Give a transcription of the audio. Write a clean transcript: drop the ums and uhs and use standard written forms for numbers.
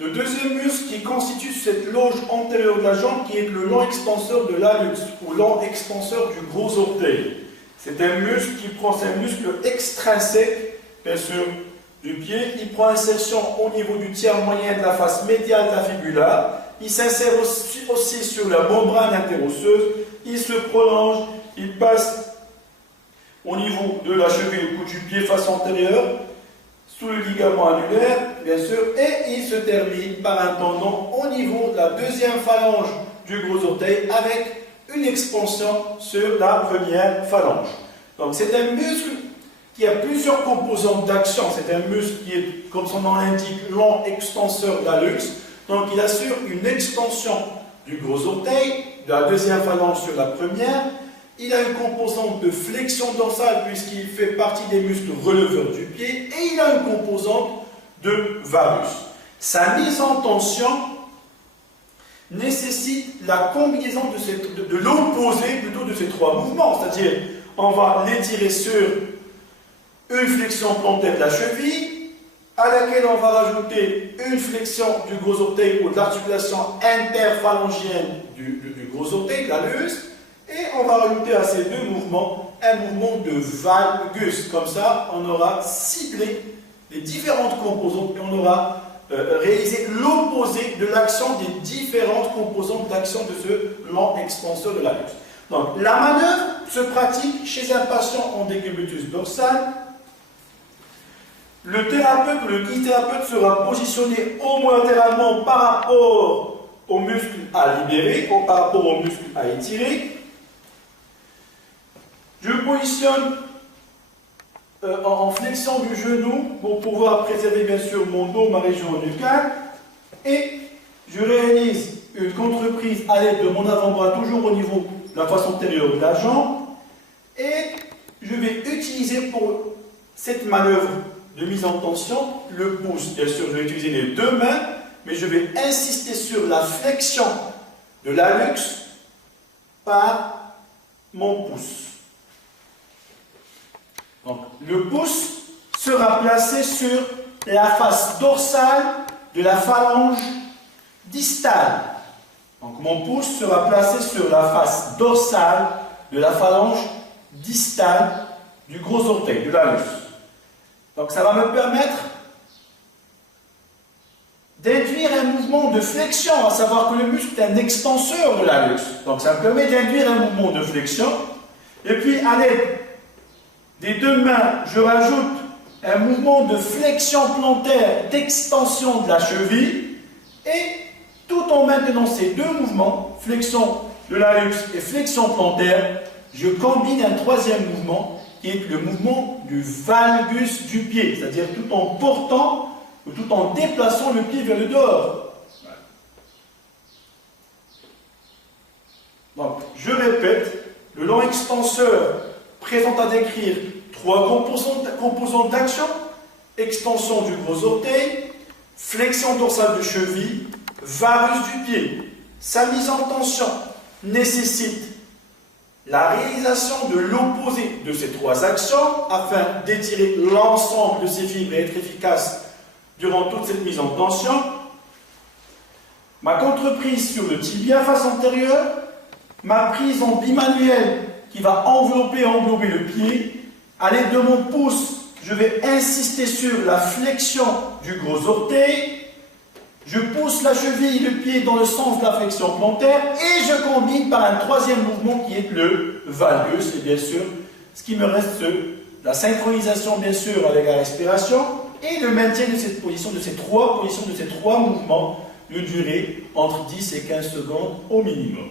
le deuxième muscle qui constitue cette loge antérieure de la jambe, qui est le long extenseur de l'hallux, ou long extenseur du gros orteil. C'est un muscle c'est un muscle extrinsèque, bien sûr, du pied. Il prend insertion au niveau du tiers moyen de la face médiale de la fibula. Il s'insère aussi sur la membrane interosseuse. Il se prolonge, il passe au niveau de la cheville, au bout du pied face antérieure, sous le ligament annulaire, bien sûr, et il se termine par un tendon au niveau de la deuxième phalange du gros orteil avec une expansion sur la première phalange. Donc c'est un muscle qui a plusieurs composantes d'action. C'est un muscle qui est, comme son nom l'indique, long extenseur de l'hallux. Donc il assure une extension du gros orteil, de la deuxième phalange sur la première. Il a une composante de flexion dorsale puisqu'il fait partie des muscles releveurs du pied. Et il a une composante de varus. Sa mise en tension nécessite la combinaison de l'opposé plutôt de ces trois mouvements. C'est-à-dire, on va l'étirer sur une flexion plantaire de la cheville, à laquelle on va rajouter une flexion du gros orteil ou de l'articulation interphalangienne du gros orteil, de l'hallux, et on va rajouter à ces deux mouvements un mouvement de valgus. Comme ça, on aura ciblé les différentes composantes et on aura réalisé l'opposé de l'action des différentes composantes d'action de ce long extenseur de l'hallux. Donc, la manœuvre se pratique chez un patient en décubitus dorsal. Le thérapeute ou le kinésithérapeute sera positionné homolatéralement par rapport au muscle à libérer ou par rapport au muscle à étirer. Je positionne en flexion du genou pour pouvoir préserver bien sûr mon dos, ma région nucale, et je réalise une contreprise à l'aide de mon avant-bras toujours au niveau de la face antérieure de la jambe, et je vais utiliser pour cette manœuvre de mise en tension le pouce. Bien sûr, je vais utiliser les deux mains, mais je vais insister sur la flexion de l'hallux par mon pouce. Donc, le pouce sera placé sur la face dorsale de la phalange distale. Donc, mon pouce sera placé sur la face dorsale de la phalange distale du gros orteil, de l'hallux. Donc, ça va me permettre d'induire un mouvement de flexion, à savoir que le muscle est un extenseur de l'hallux. Donc, ça me permet d'induire un mouvement de flexion. Et puis, à l'aide des deux mains, je rajoute un mouvement de flexion plantaire, d'extension de la cheville, et tout en maintenant ces deux mouvements, flexion de l'hallux et flexion plantaire, je combine un troisième mouvement qui est le mouvement du valgus du pied, c'est-à-dire tout en portant ou tout en déplaçant le pied vers le dehors. Donc, je répète, le long extenseur présente à décrire trois composantes d'action: extension du gros orteil, flexion dorsale de cheville, varus du pied. Sa mise en tension nécessite la réalisation de l'opposé de ces trois actions afin d'étirer l'ensemble de ces fibres et être efficace durant toute cette mise en tension. Ma contreprise sur le tibia face antérieure, ma prise en bimanuel qui va englober le pied. À l'aide de mon pouce, je vais insister sur la flexion du gros orteil. Je pousse la cheville et le pied dans le sens de la flexion plantaire et je combine par un troisième mouvement qui est le valgus. Et bien sûr, ce qui me reste, c'est la synchronisation bien sûr avec la respiration et le maintien de cette position, de ces trois mouvements, d'une durée entre 10 et 15 secondes au minimum.